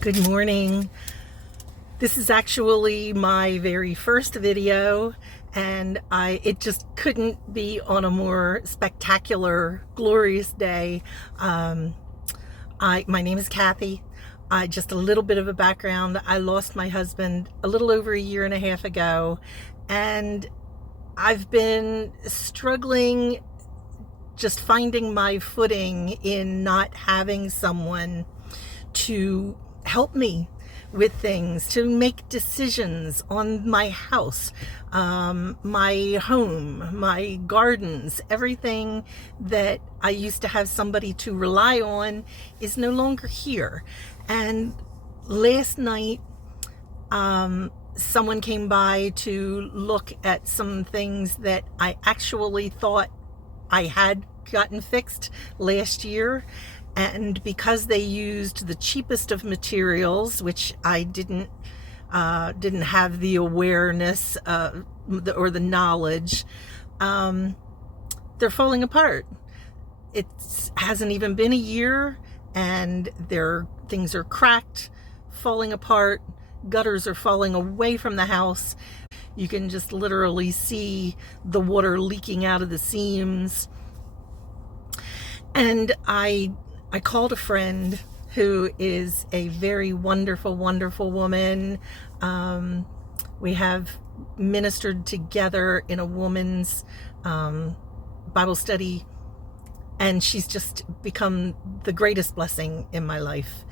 Good morning. This is actually my very first video, and it just couldn't be on a more spectacular, glorious day. My name is Kathy. Just a little bit of a background. I lost my husband a little over a year and a half ago, and I've been struggling just finding my footing in not having someone to help me with things, to make decisions on my house, my home, my gardens. Everything that I used to have somebody to rely on is no longer here. And last night, someone came by to look at some things that I actually thought I had gotten fixed last year. And because they used the cheapest of materials, which I didn't have the awareness or the knowledge, they're falling apart. It hasn't even been a year, and things are cracked, falling apart. Gutters are falling away from the house. You can just literally see the water leaking out of the seams. And I called a friend who is a very wonderful, wonderful woman. We have ministered together in a woman's Bible study, and she's just become the greatest blessing in my life.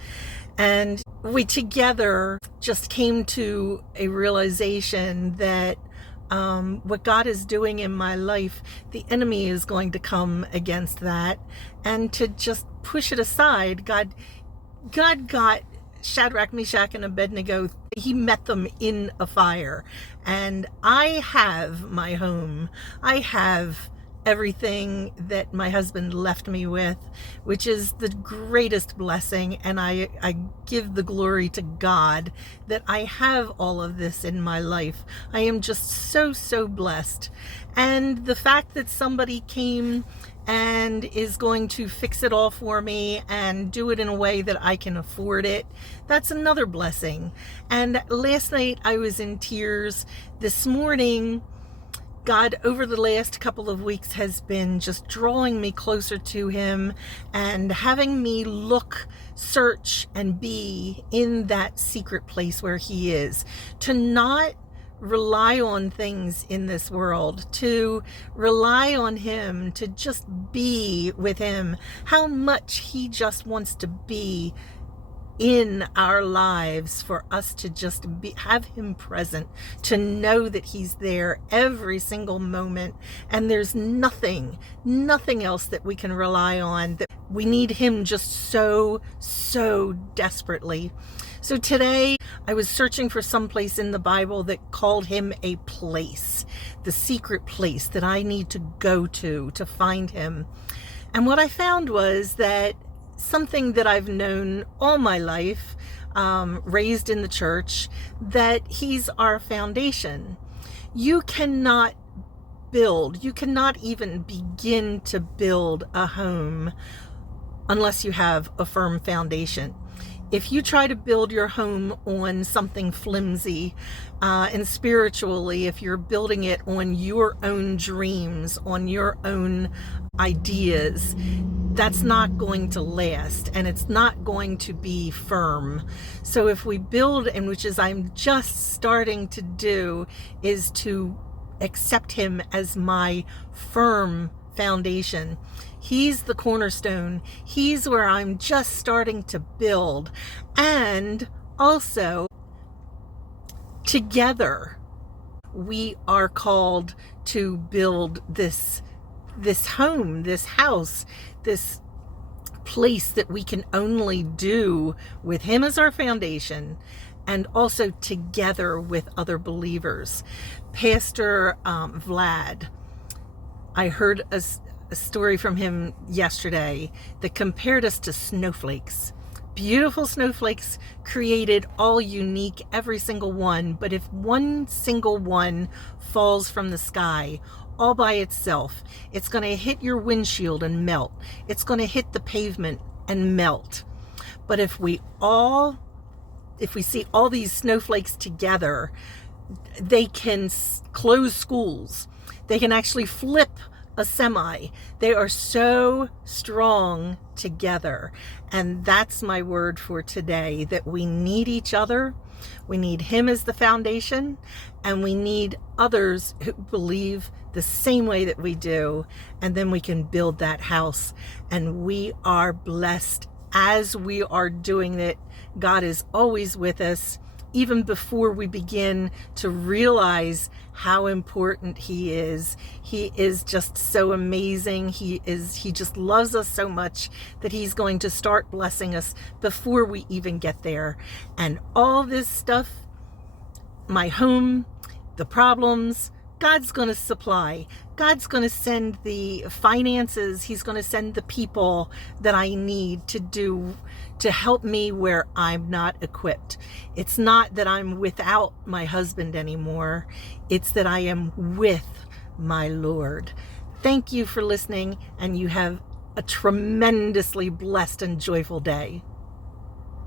And we together just came to a realization that what God is doing in my life, the enemy is going to come against that, and to just push it aside. God got Shadrach, Meshach, and Abednego. He met them in a fire, and I have my home. I have everything that my husband left me with, which is the greatest blessing, and I give the glory to God that I have all of this in my life. I am just so blessed. And the fact that somebody came and is going to fix it all for me and do it in a way that I can afford it, that's another blessing. And last night I was in tears. This morning, God, over the last couple of weeks, has been just drawing me closer to Him and having me look, search, and be in that secret place where He is. To not rely on things in this world, to rely on Him, to just be with Him. How much He just wants to be in our lives, for us to just have Him present, to know that He's there every single moment, and there's nothing else that we can rely on. That we need Him just so desperately. So today I was searching for some place in the Bible that called Him a place, the secret place that I need to go to find Him. And what I found was that something that I've known all my life, raised in the church, that He's our foundation. You cannot even begin to build a home unless you have a firm foundation. If you try to build your home on something flimsy, and spiritually, if you're building it on your own dreams, on your own ideas, that's not going to last, and it's not going to be firm. So if we build, and which is I'm just starting to do, is to accept Him as my firm foundation. He's the cornerstone. He's where I'm just starting to build. And also, together, we are called to build this home, this house, this place that we can only do with Him as our foundation, and also together with other believers. Pastor Vlad, I heard a story from him yesterday that compared us to snowflakes. Beautiful snowflakes, created all unique, every single one, but if one single one falls from the sky all by itself, it's going to hit your windshield and melt. It's going to hit the pavement and melt. But if we all if we see all these snowflakes together, they can close schools. They can actually flip a semi. They are so strong together. And that's my word for today, that we need each other. We need him as the foundation, and we need others who believe the same way that we do. And then we can build that house. And we are blessed as we are doing it. God is always with us, even before we begin to realize how important he is. He is just so amazing. He just loves us so much that he's going to start blessing us before we even get there. And all this stuff, my home, the problems, God's going to supply. God's going to send the finances. He's going to send the people that I need to help me where I'm not equipped. It's not that I'm without my husband anymore. It's that I am with my Lord. Thank you for listening, and you have a tremendously blessed and joyful day.